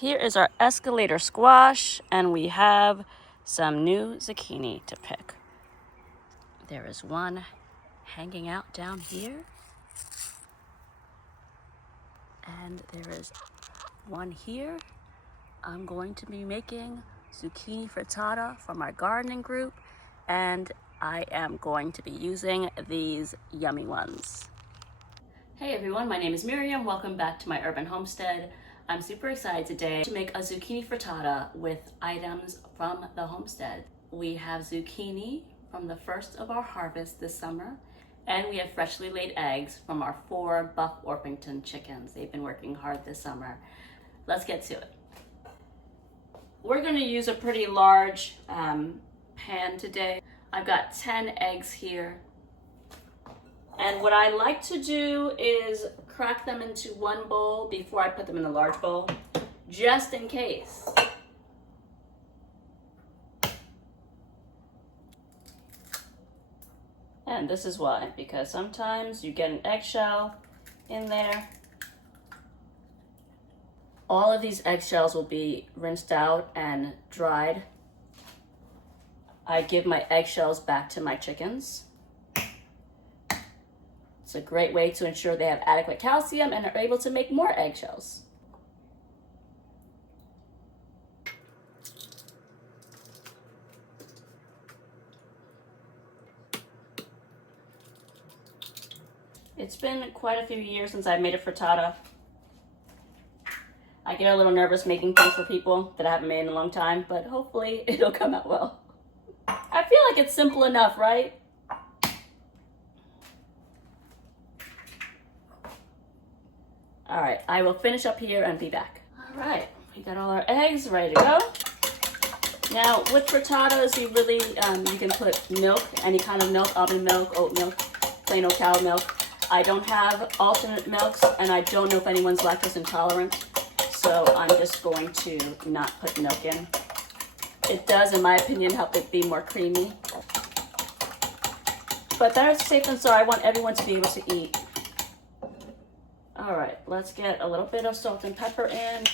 Here is our escalator squash, and we have some new zucchini to pick. There is one hanging out down here, and there is one here. I'm going to be making zucchini frittata for my gardening group, and I am going to be using these yummy ones. Hey everyone, my name is Miriam. Welcome back to my urban homestead. I'm super excited today to make a zucchini frittata with items from the homestead. We have zucchini from the first of our harvest this summer, and we have freshly laid eggs from our 4 Buff Orpington chickens. They've been working hard this summer. Let's get to it. We're going to use a pretty large pan today. I've got 10 eggs here. And what I like to do is crack them into one bowl before I put them in the large bowl, just in case. And this is why, because sometimes you get an eggshell in there. All of these eggshells will be rinsed out and dried. I give my eggshells back to my chickens. It's a great way to ensure they have adequate calcium and are able to make more eggshells. It's been quite a few years since I've made a frittata. I get a little nervous making things for people that I haven't made in a long time, but hopefully it'll come out well. I feel like it's simple enough, right? All right, I will finish up here and be back. All right, we got all our eggs ready to go. Now, with frittatas, you can put milk, any kind of milk, almond milk, oat milk, plain old cow milk. I don't have alternate milks, and I don't know if anyone's lactose intolerant, so I'm just going to not put milk in. It does, in my opinion, help it be more creamy. But better safe than sorry. I want everyone to be able to eat. All right, let's get a little bit of salt and pepper in.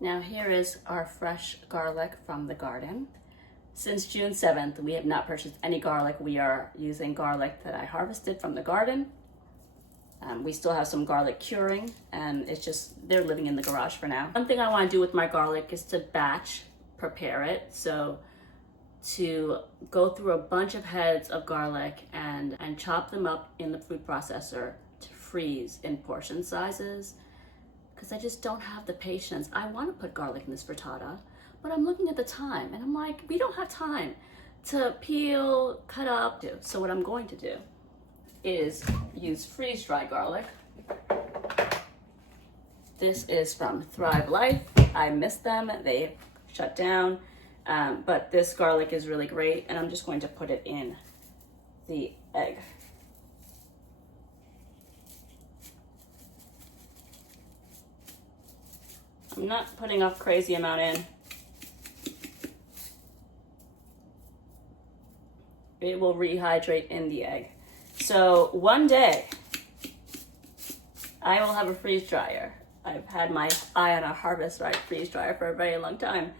Now here is our fresh garlic from the garden. Since June 7th, we have not purchased any garlic. We are using garlic that I harvested from the garden. We still have some garlic curing, and it's just, they're living in the garage for now. One thing I want to do with my garlic is to batch prepare it. So to go through a bunch of heads of garlic and chop them up in the food processor to freeze in portion sizes, because I just don't have the patience. I want to put garlic in this frittata, but I'm looking at the time and I'm like, we don't have time to peel, cut up. So what I'm going to do is use freeze-dried garlic. This is from Thrive Life. I missed them, they shut down, but this garlic is really great, and I'm just going to put it in the egg. I'm not putting a crazy amount in. It will rehydrate in the egg. So one day, I will have a freeze dryer. I've had my eye on a Harvest Right freeze dryer for a very long time.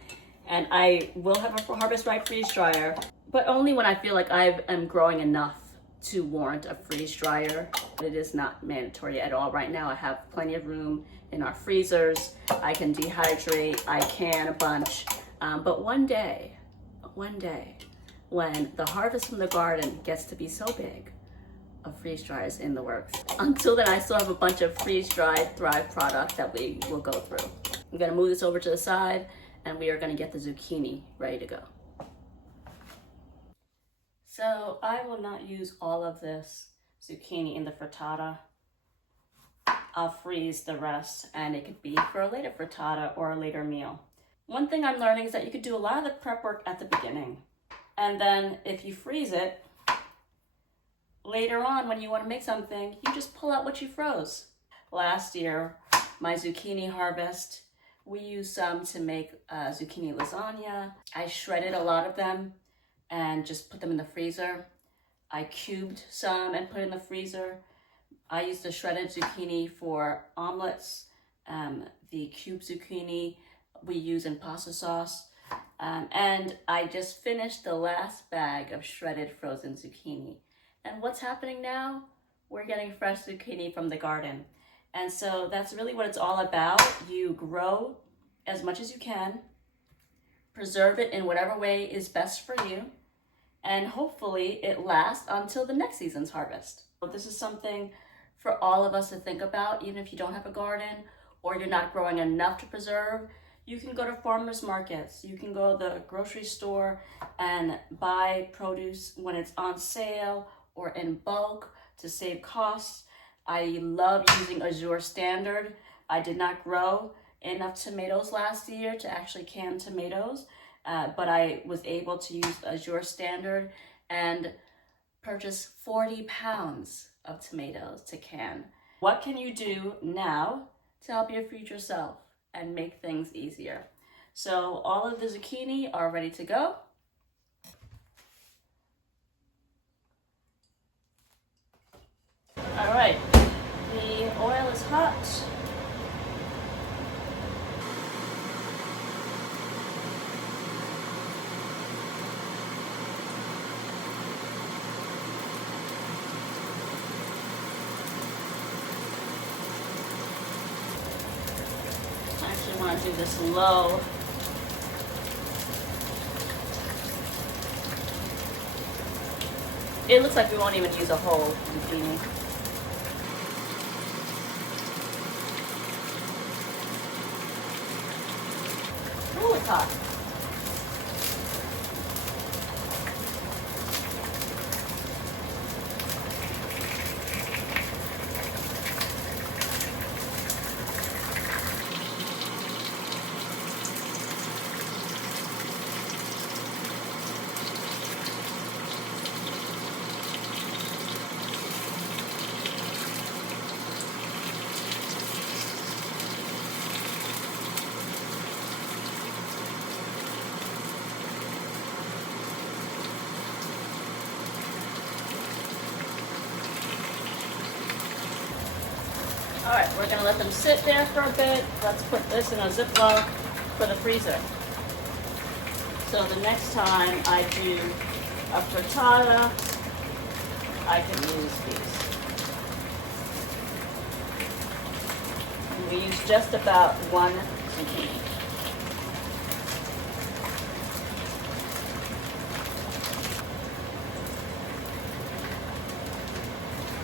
And I will have a Harvest Right freeze dryer, but only when I feel like I am growing enough to warrant a freeze dryer. It is not mandatory at all. Right now I have plenty of room in our freezers. I can dehydrate, I can a bunch. But one day, when the harvest from the garden gets to be so big, a freeze dryer is in the works. Until then, I still have a bunch of freeze-dried Thrive product that we will go through. I'm gonna move this over to the side, and we are gonna get the zucchini ready to go. So I will not use all of this zucchini in the frittata. I'll freeze the rest, and it could be for a later frittata or a later meal. One thing I'm learning is that you could do a lot of the prep work at the beginning. And then if you freeze it, later on when you want to make something, you just pull out what you froze. last year, my zucchini harvest. We used some to make zucchini lasagna. I shredded a lot of them and just put them in the freezer. I cubed some and put in the freezer. I used the shredded zucchini for omelets. The cubed zucchini we use in pasta sauce. And I just finished the last bag of shredded frozen zucchini. And what's happening now? We're getting fresh zucchini from the garden. And so that's really what it's all about. You grow as much as you can, preserve it in whatever way is best for you, and hopefully it lasts until the next season's harvest. This is something for all of us to think about, even if you don't have a garden or you're not growing enough to preserve. You can go to farmers markets, you can go to the grocery store and buy produce when it's on sale or in bulk to save costs. I love using Azure Standard. I did not grow enough tomatoes last year to actually can tomatoes, but I was able to use Azure Standard and purchase 40 pounds of tomatoes to can. What can you do now to help your future self and make things easier? So all of the zucchini are ready to go. All right, the oil is hot. I actually want to do this low. It looks like we won't even use a whole zucchini. Ooh, it's hot. All right, we're gonna let them sit there for a bit. Let's put this in a Ziploc for the freezer. So the next time I do a frittata, I can use these. And we use just about one zucchini.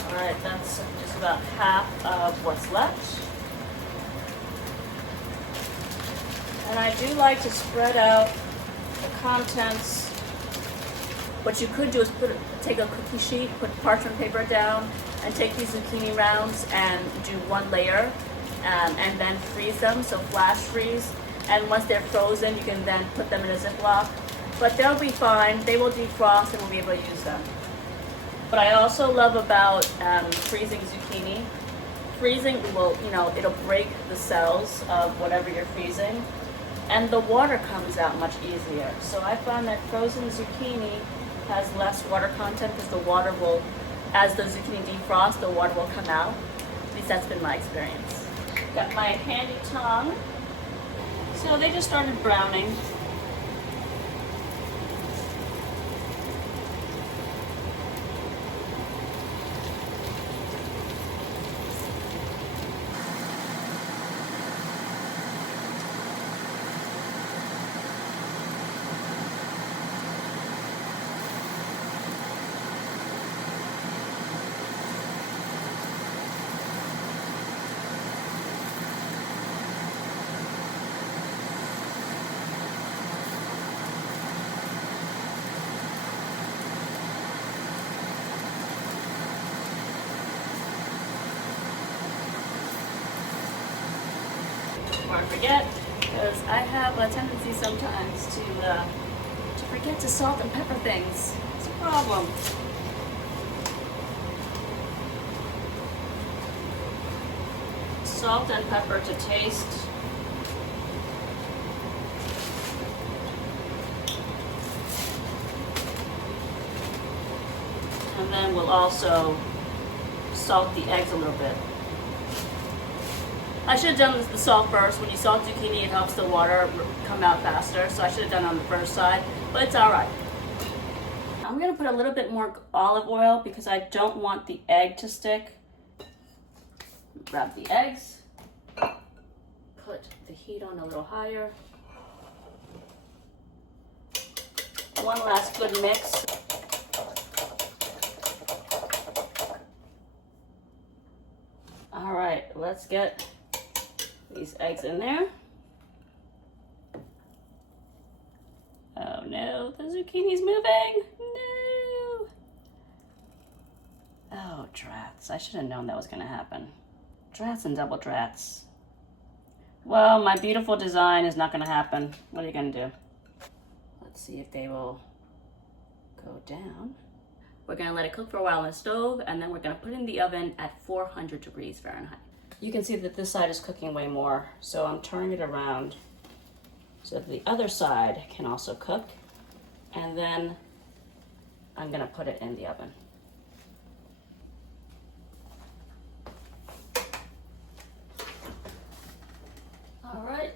All right, that's just about half of what's left. And I do like to spread out the contents. What you could do is take a cookie sheet, put parchment paper down, and take these zucchini rounds and do one layer, and then freeze them, so flash freeze. And once they're frozen, you can then put them in a Ziploc. But they'll be fine. They will defrost and we'll be able to use them. What I also love about freezing zucchini, freezing will, it'll break the cells of whatever you're freezing, and the water comes out much easier. So I found that frozen zucchini has less water content because the water will, as the zucchini defrosts, the water will come out. At least that's been my experience. Got my handy tongue. So they just started browning. Before I forget, because I have a tendency sometimes to forget to salt and pepper things. It's a problem. Salt and pepper to taste. And then we'll also salt the eggs a little bit. I should have done the salt first. When you salt zucchini, it helps the water come out faster. So I should have done it on the first side, but it's all right. I'm gonna put a little bit more olive oil because I don't want the egg to stick. Grab the eggs, put the heat on a little higher. One last good mix. All right, let's get these eggs in there. Oh no, the zucchini's moving. No. Oh, drats. I should have known that was gonna happen. Drats and double drats. Well, my beautiful design is not gonna happen. What are you gonna do? Let's see if they will go down. We're gonna let it cook for a while on the stove, and then we're gonna put it in the oven at 400 degrees Fahrenheit. You can see that this side is cooking way more, so I'm turning it around so that the other side can also cook, and then I'm gonna put it in the oven. All right.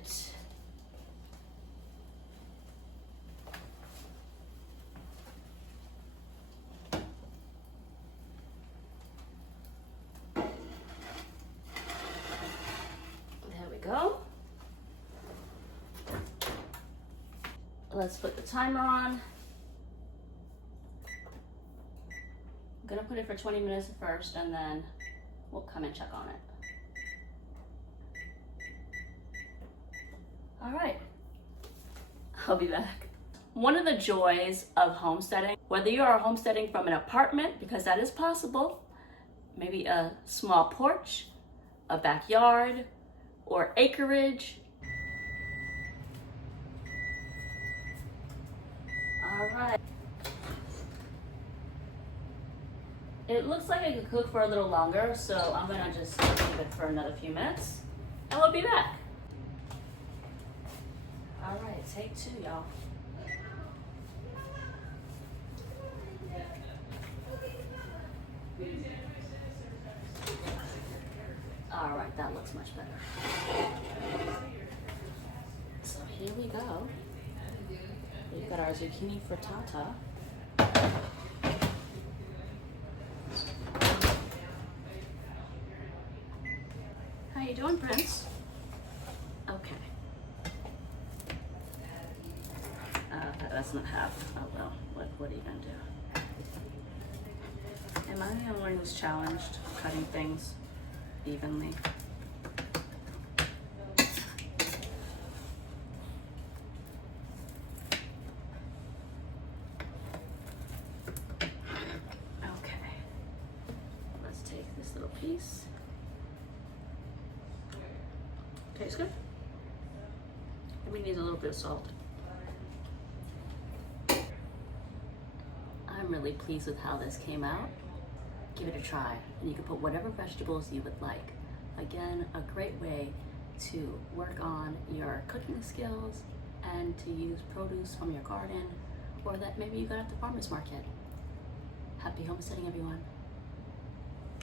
Go. Let's put the timer on. I'm gonna put it for 20 minutes first, and then we'll come and check on it. All right, I'll be back. One of the joys of homesteading, whether you are homesteading from an apartment, because that is possible, maybe a small porch, a backyard, or acreage. All right. It looks like it could cook for a little longer, so I'm gonna just leave it for another few minutes, and we'll be back. All right, take two, y'all. All right, that looks much better. So here we go. We've got our zucchini frittata. How you doing, Prince? Okay. That doesn't have, oh well, what are you gonna do? Am I the only one who's challenged cutting things evenly? Okay, let's take this little piece. Tastes good. Maybe needs a little bit of salt. I'm really pleased with how this came out. Give it a try, and you can put whatever vegetables you would like. Again, a great way to work on your cooking skills and to use produce from your garden or that maybe you got at the farmer's market. Happy homesteading, everyone.